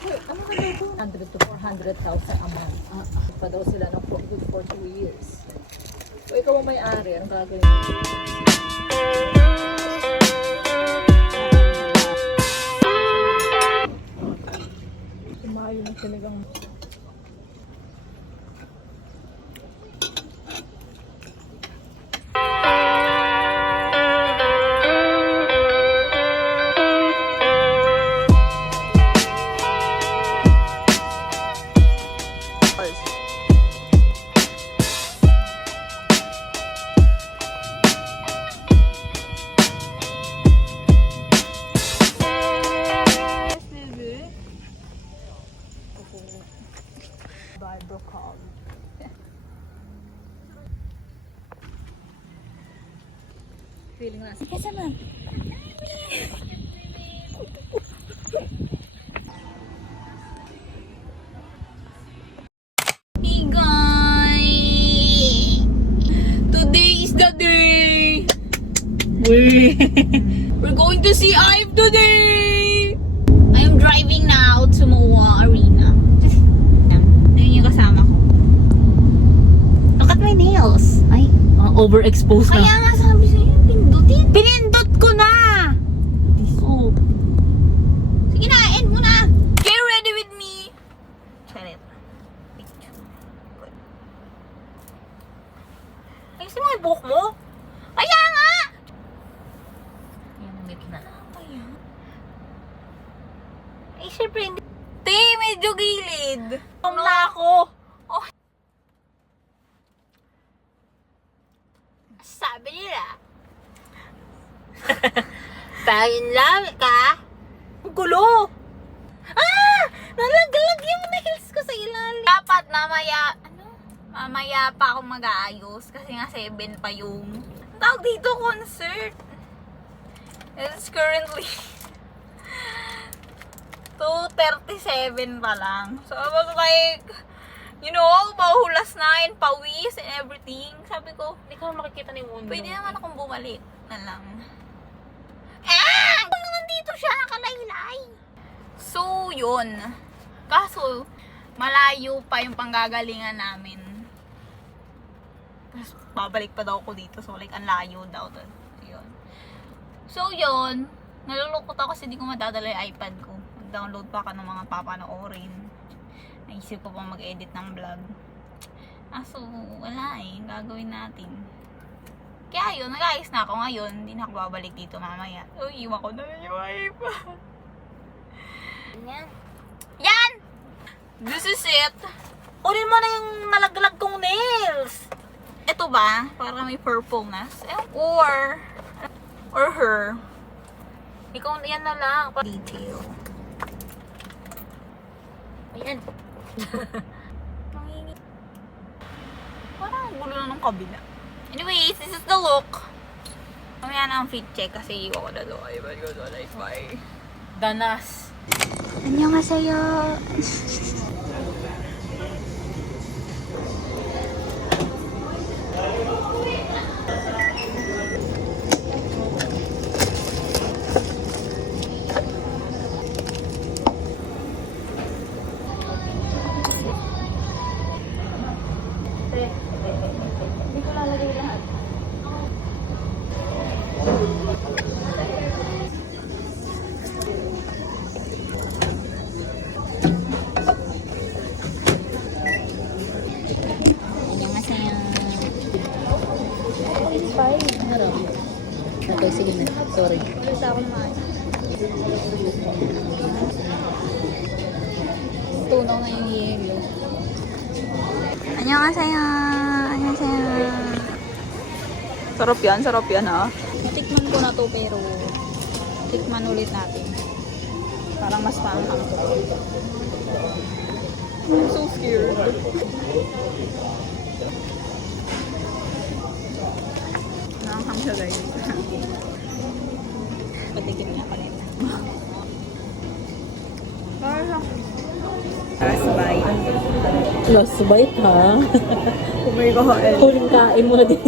Ano ka daw po? 100 to 400,000 a month. Pa daw sila ng good for 2 years. So ikaw ang may-ari, anong gagawin mo? Sumayo na talagang... Feeling na. Kesa man. Hey guys! Today is the day! We're going to see IVE today! I am driving now to MOA Arena. Ayun yung kasama ko. Look at my nails! Ay, Overexposed na. kaya nga sabi sa'yo, pindutin. Pinindot ko na! Oh. Sige na, end mo na! Get ready with me! Charit. Picture. Good. Ayusin mo yung buhok mo? Kaya nga! Yan ang gitna. Kaya? Ay, syempre hindi. Te, medyo gilid. Na ako. Oh. Sabi nila. Pagin lang ka. Ang gulo. Ah! Nalaglag yung nails ko sa ilalim. Dapat mamaya pa ako mag-aayos. Kasi nga 7 pa yung tawag dito, concert. It's currently 2:37 pa lang. So I was like, you know, mahulas na and pawis and everything. Sabi ko, Hindi ko makikita ni Mundo. pwede naman akong bumalik na lang. Ah! Kung nandito siya, nakalaylay. So, yun. Kaso, malayo pa yung panggagalingan namin. Tapos, babalik pa daw ako dito. So, like, ang layo daw. Yun. So, yun. Nalulungkot ako kasi di ko madadala yung iPad ko. Mag-download pa ka ng mga papanoorin. Naisip ko pang mag-edit ng vlog. So, wala eh. Gagawin natin. Kaya yun, nag-ayos na ako ngayon. Hindi na ako babalik dito mamaya. So, iwan ko na lang yung iPad. Yan! This is it. Kunin mo na yung nalaglag kong nails. Ito ba? Para may purpleness. Or her. Ikaw yan na lang. Detail. Ayan. Parang gulo na ng kabila. Anyways, this is the look. Mamaya na ang fit check kasi iwan ko na doon. Iwan ko doon. Bye. Danas. 안녕하세요. Hindi ko lalagay lahat. 안녕하세요. Harap. Okay, sige na. Sorry. Gusto ako naman. Tunaw na yung yelo. 안녕하세요. 안녕하세요. Sarap yan ha. Natikman ko na to pero tikman ulit natin. Parang mas paanghang to. I'm so scared. Naanghang siya guys. Patikim niya ako nito. Parang last bite. Lost bite ha? Kumay ko hael. Huling kain mo na din.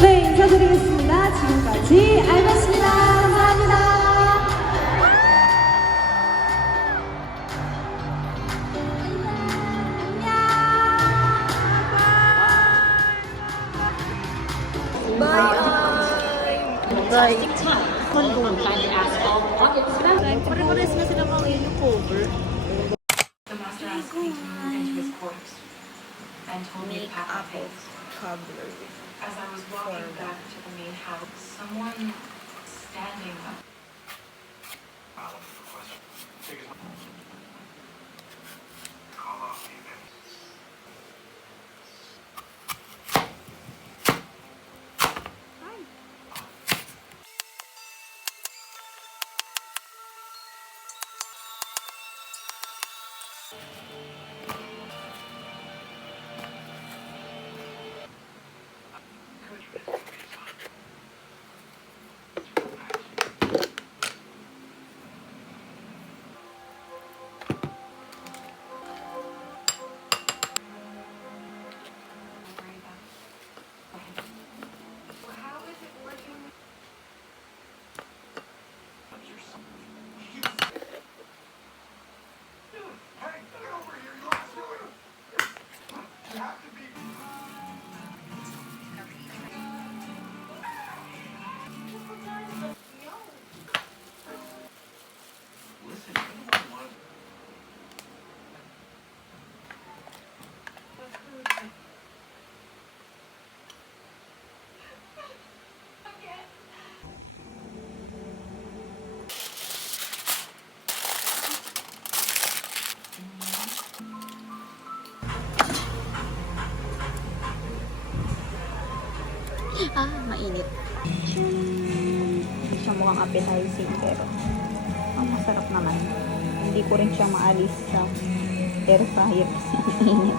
네, 인사드리겠습니다. 지금까지 알겠습니다. 감사합니다. The master asked me to move into his quarters and told me to pack my things. As I was walking back to the main house, someone standing up. How is it working? Mainit. Hindi siya mukhang appetizing pero ang masarap naman. Hindi ko rin siya maalis sa air fryer kasi mainit.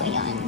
Ayan.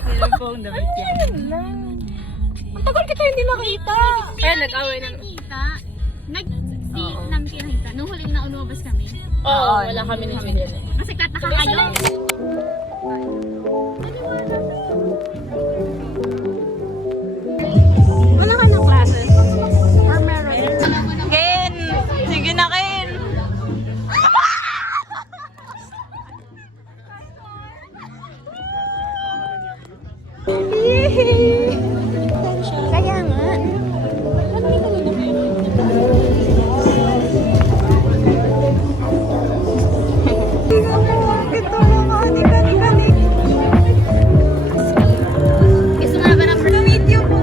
Meron po ang damit yan. Ang tagal kita hindi nakita. Kaya nag-away na. Nang kita, nung huling nauna ba Alis kami. Oo, wala kami ni Julian. Kasi kat na kayo. Wala ka ng classes? Or meron? Ken! Sige na, Ken! Kaya nga. Gusto nga ba ng video ko?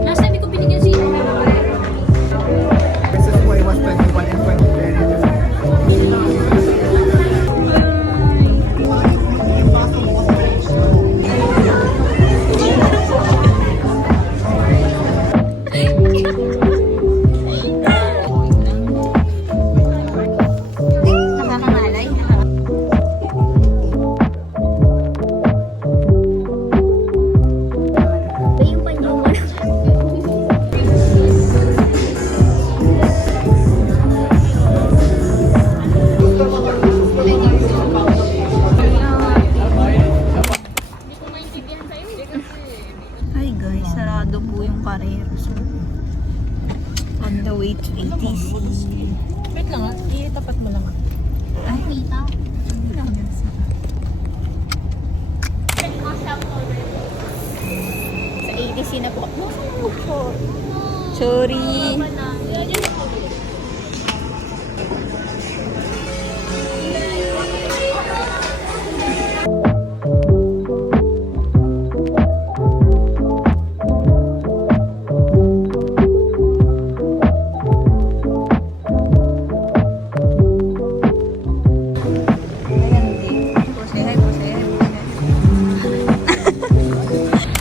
Last time ko binigyan si This is why it was 21 and 20. nakakangalay. Yung panyo mo. Hi guys, sarado po yung karera. So, on the way to ATC. Wait lang itapat mo lang Ay, kita. Sa ATC na po. Sorry.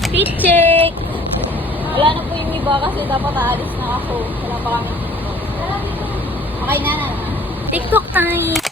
Fit check! Wala na po yung iba kasi dapat aalis na ako. Wala pa kami. Okay na na. TikTok time!